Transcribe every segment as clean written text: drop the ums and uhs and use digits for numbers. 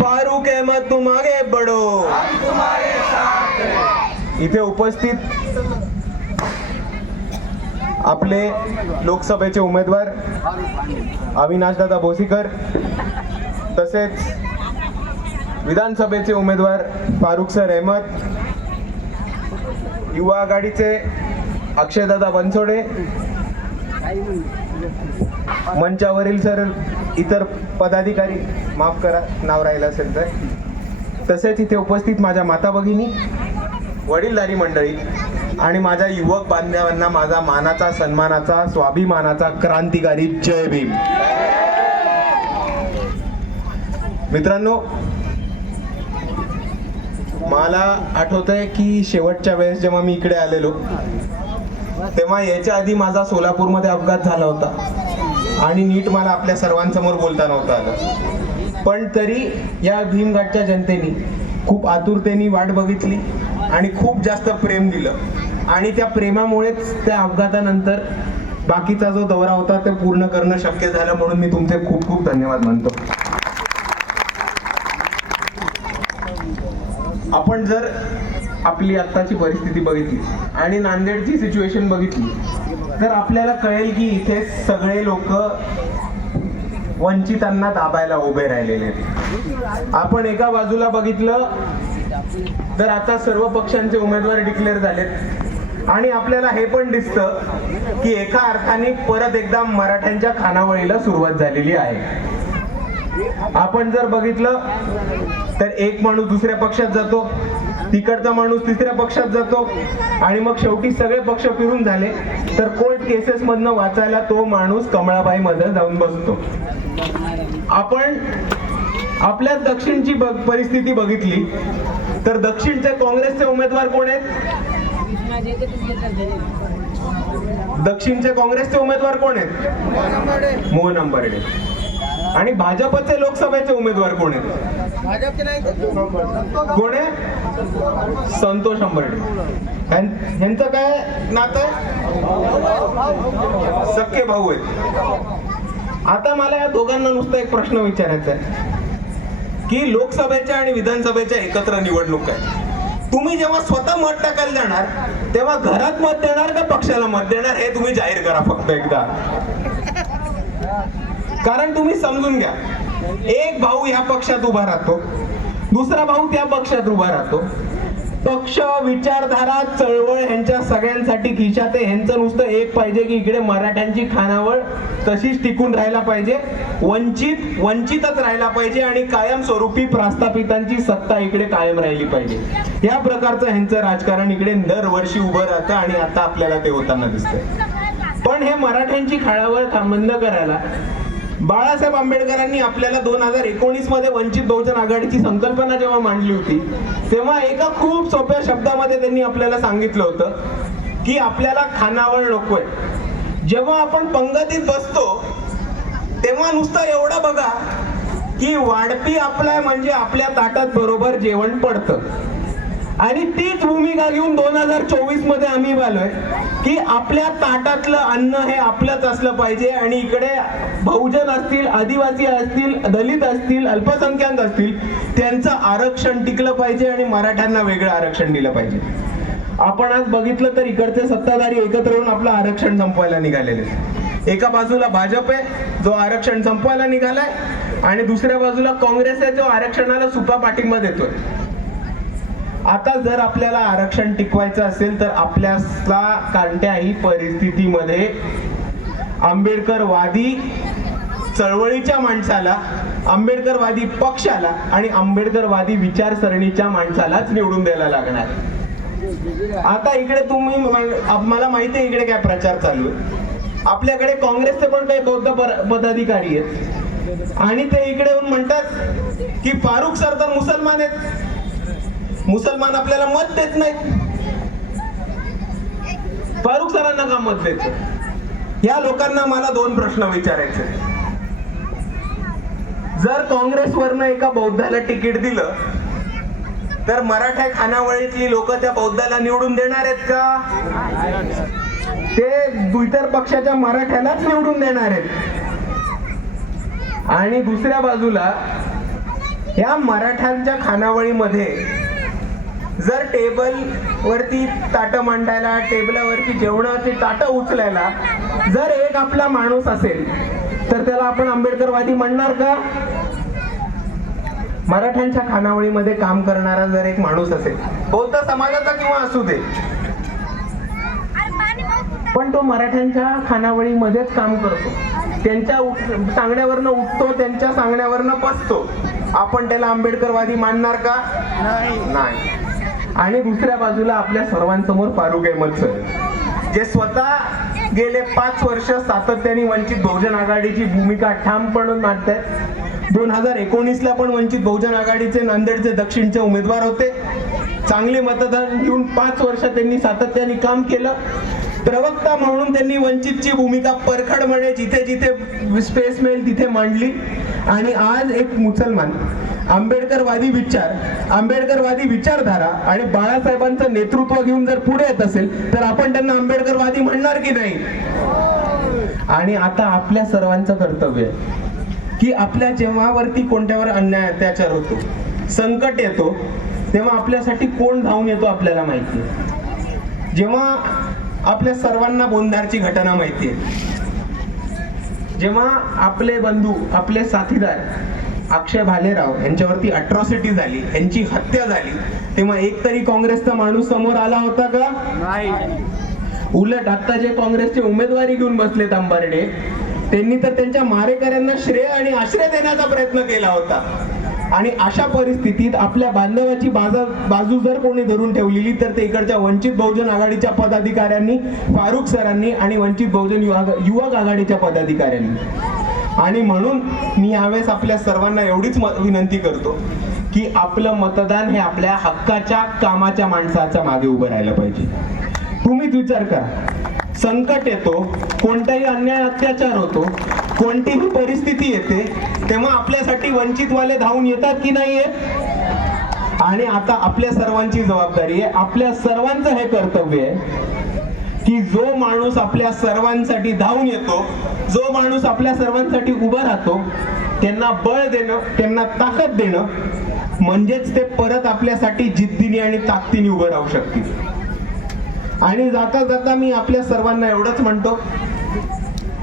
फारूक अहमद तुम आगे बढ़ो. हम तुम्हारे साथ हैं. इथे उपस्थित आपले लोकसभेचे उमेदवार अविनाशदादा भोसीकर, तसेच विधानसभेचे उमेदवार फारूक सर अहमद, युवा आघाडीचे अक्षयदादा बनसोडे, मंचावरील सर इतर पदाधिकारी, माफ करा नाव राहिलं असेल तर, तसेच इथे उपस्थित माझ्या माता भगिनी, वडीलधारी मंडळी आणि माझ्या युवक बांधवांना माझा मानाचा, सन्मानाचा, स्वाभिमानाचा क्रांतिकारी जय भीम. मित्रांनो, मला आठवतंय की शेवटच्या वेळेस जेव्हा मी इकडे आलेलो तेव्हा याच्या आधी माझा सोलापूरमध्ये अपघात झाला होता आणि नीट मला आपल्या सर्वांसमोर बोलता नव्हतं आलं. पण तरी या भीमघाटच्या जनतेने खूप आतुरतेने वाट बघितली आणि खूप जास्त प्रेम दिलं आणि त्या प्रेमामुळेच त्या अपघातानंतर बाकीचा जो दौरा होता ते पूर्ण करणं शक्य झालं. म्हणून मी तुमचे खूप खूप धन्यवाद मानतो. आपण जर आपली आत्ताची परिस्थिती बघितली आणि नांदेडची सिच्युएशन बघितली तर आपल्याला कळेल की इथे सगळे लोक वंचितांना दाबायला उभे राहिलेले आहेत. आपण एका बाजूला बघितलं तर आता सर्व पक्षांचे उमेदवार डिक्लेअर झालेत आणि आपल्याला हे पण दिसतं की एका अर्थाने परत एकदा मराठ्यांच्या खानावळीला सुरुवात झालेली आहे. आपण जर बघितलं तर एक माणूस दुसऱ्या पक्षात जातो, तिकडचा माणूस तिसऱ्या पक्षात जातो आणि मग शेवटी सगळे पक्ष फिरून झाले तर कोर्ट केसेस मधनं वाचायला तो माणूस कमळाबाई मध्ये जाऊन बसतो. आपण आपल्या दक्षिणची परिस्थिती बघितली तर दक्षिणचे काँग्रेसचे उमेदवार कोण आहेत? दक्षिणचे काँग्रेसचे उमेदवार कोण आहेत? मोहन अंबर्डे. आणि भाजपचे लोकसभेचे उमेदवार कोण आहेत? कोण आहे? संतोष अंबर्डे. ह्यांचं काय नातं आहे? सख्खे भाऊ आहेत. आता मला या दोघांना नुसता एक प्रश्न विचारायचा आहे की लोकसभेच्या आणि विधानसभेच्या एकत्र निवडणूक आहे. तुम्ही जेव्हा स्वतः मत टाकायला जाणार तेव्हा घरात मत देणार का पक्षाला मत देणार हे तुम्ही जाहीर करा फक्त एकदा. कारण तुम्ही समजून घ्या, एक भाऊ ह्या पक्षात उभा राहतो, दुसरा भाऊ त्या पक्षात उभा राहतो. पक्ष, विचारधारा, चळवळ ह्यांच्या सगळ्यांसाठी खिशात आहे. ह्यांचं नुसतं एक पाहिजे की इकडे मराठ्यांची खानावळ तशीच टिकून राहायला पाहिजे, वंचितच राहायला पाहिजे आणि कायमस्वरूपी प्रस्थापितांची सत्ता इकडे कायम राहिली पाहिजे. या प्रकारचं ह्यांचं राजकारण इकडे दरवर्षी उभं राहतं आणि आता आपल्याला ते होताना दिसतंय. पण हे मराठ्यांची खानावळ बंद करायला बाळासाहेब आंबेडकरांनी आपल्याला 2019 मध्ये वंचित बहुजन आघाडीची संकल्पना जेव्हा मांडली होती तेव्हा एका खूप सोप्या शब्दामध्ये त्यांनी आपल्याला सांगितलं होतं की आपल्याला खानावळ नकोय. जेव्हा आपण पंगतीत बसतो तेव्हा नुसतं एवढं बघा की वाढपी आपला म्हणजे आपल्या ताटात बरोबर जेवण पडतं. आणि तीच भूमिका घेऊन 2024 मध्ये आम्ही आलोय की आपल्या ताटातलं अन्न हे आपलंच असलं पाहिजे आणि इकडे बहुजन असतील, आदिवासी असतील, दलित असतील, अल्पसंख्याक असतील त्यांचं आरक्षण टिकलं पाहिजे आणि मराठ्यांना वेगळं आरक्षण दिलं पाहिजे. आपण आज बघितलं तर इकडचे सत्ताधारी एकत्र येऊन आपलं आरक्षण संपवायला निघालेले. एका बाजूला भाजप आहे जो आरक्षण संपवायला निघालाय आणि दुसऱ्या बाजूला काँग्रेस आहे जो आरक्षणाला सुपा पाठिंबा देतोय. आता जर आपल्याला आरक्षण टिकवायचं असेल तर आपल्याला कोणत्याही परिस्थितीमध्ये आंबेडकरवादी चळवळीच्या माणसाला, आंबेडकरवादी पक्षाला आणि आंबेडकरवादी विचारसरणीच्या माणसालाच निवडून द्यायला लागणार. आता इकडे तुम्ही, मला माहिती आहे इकडे काय प्रचार चालू आहे. आपल्याकडे काँग्रेसचे पण काही बौद्ध पदाधिकारी आहेत आणि ते इकडे येऊन म्हणतात की फारूक सर तर मुसलमान आहेत, मुसलमान आपल्याला मत देत नाहीत. फारूक सरांना का मत द्यायचं? या लोकांना मला दोन प्रश्न विचारायचे. जर काँग्रेसवरनं एका बौद्धाला तिकीट दिलं तर मराठा खानावळीतली लोक त्या बौद्धाला निवडून देणार आहेत का? ते इतर पक्षाच्या मराठ्यालाच निवडून देणार आहेत. आणि दुसऱ्या बाजूला या मराठ्यांच्या खानावळीमध्ये जर टेबल वरती ताटं मांडायला, टेबलावरती जेवणाची ताटं उचलायला जर एक आपला माणूस असेल तर त्याला आपण आंबेडकरवादी म्हणणार का? मराठ्यांच्या खानावळीमध्ये काम करणारा जर एक माणूस असेल, बौद्ध समाजाचा किंवा असू दे, पण तो मराठ्यांच्या खानावळीमध्येच काम करतो, त्यांच्या सांगण्यावरनं उठतो, त्यांच्या सांगण्यावरनं बसतो, आपण त्याला आंबेडकरवादी मानणार का? नाही. आणि दुसऱ्या बाजूला आपल्या सर्वांसमोर फारुख अहमद सर, जे स्वतः गेले 5 वर्ष सातत्याने वंचित बहुजन आघाडीची भूमिका ठामपणे मांडतायत. 2019ला पण वंचित बहुजन आघाडीचे नांदेडचे दक्षिणचे उमेदवार होते. चांगले मतदान घेऊन 5 वर्ष त्यांनी सातत्याने काम केलं. प्रवक्ता म्हणून त्यांनी वंचितची भूमिका परखडपणे जिथे जिथे स्पेस मिळेल तिथे मांडली. आणि आज एक मुसलमान आंबेडकरवादी विचार, आंबेडकरवादी विचारधारा आणि बाळासाहेबांचं नेतृत्व घेऊन जर पुढे येत असेल तर आपण त्यांना आंबेडकरवादी म्हणणार की नाही? आणि आता आपल्या सर्वांचं कर्तव्य आहे की आपल्या जेव्हावरती कोणत्यावर अन्याय अत्याचार होतो, संकट येतो, तेव्हा आपल्यासाठी कोण धावून येतो आपल्याला माहिती आहे. जेव्हा आपल्या सर्वांना बोंधारची घटना माहिती आहे, जेव्हा आपले बंधू, आपले साथीदार अक्षय भालेराव यांच्यावरती अट्रॉसिटी झाली, यांची हत्या झाली, तेव्हा एक तरी काँग्रेसचा माणूस समोर आला होता का? नाही. उलट आता जे काँग्रेसचे उमेदवारी घेऊन बसलेत आंबार्डे, त्यांनी तर त्यांच्या मारेकऱ्यांना श्रेय आणि आश्रय देण्याचा प्रयत्न केला होता. आणि अशा परिस्थितीत आपल्या बांधवाची बाजू जर कोणी धरून ठेवलेली तर ते इकडच्या वंचित बहुजन आघाडीच्या पदाधिकाऱ्यांनी, फारुख सरांनी आणि वंचित बहुजन युवक आघाडीच्या पदाधिकाऱ्यांनी. आणि म्हणून मी यावेळेस आपल्या सर्वांना एवढीच विनंती करतो की आपलं मतदान हे आपल्या हक्काच्या कामाच्या माणसाच्या मागे उभं राहायला पाहिजे. तुम्हीच विचार करा, संकट येतो, कोणताही अन्याय अत्याचार होतो, कोणतीही परिस्थिती येते, तेव्हा आपल्यासाठी वंचितवाले धावून येतात की नाही येत? आणि आता आपल्या सर्वांची जबाबदारी आहे, आपल्या सर्वांचं हे कर्तव्य आहे की जो माणूस आपल्या सर्वांसाठी धावून येतो, जो माणूस आपल्या सर्वांसाठी उभा राहतो, त्यांना बळ देणं, त्यांना ताकद देणं, म्हणजेच ते परत आपल्यासाठी जिद्दीने आणि ताकदीने उभं राहू शकतील. आणि जाता जाता मी आपल्या सर्वांना एवढंच म्हणतो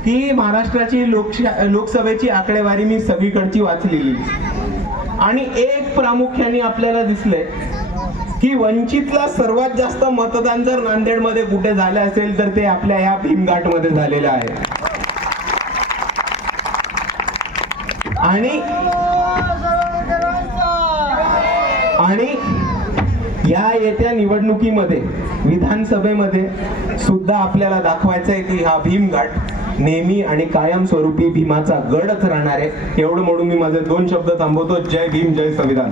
की महाराष्ट्राची लोकसभेची आकडेवारी मी सगळीकडची वाचलेली आणि एक प्रामुख्याने आपल्याला दिसलंय की वंचितला सर्वात जास्त मतदान जर नांदेडमध्ये कुठे झालं असेल तर ते आपल्या या भीमघाटमध्ये झालेलं आहे. आणि या येत्या निवडणुकीमध्ये विधानसभेमध्ये सुद्धा आपल्याला दाखवायचं आहे की हा भीमघाट नेहमी आणि कायमस्वरूपी भीमाचा गडच राहणार आहे. एवढं म्हणून मी माझे 2 शब्द थांबवतो. जय भीम, जय संविधान.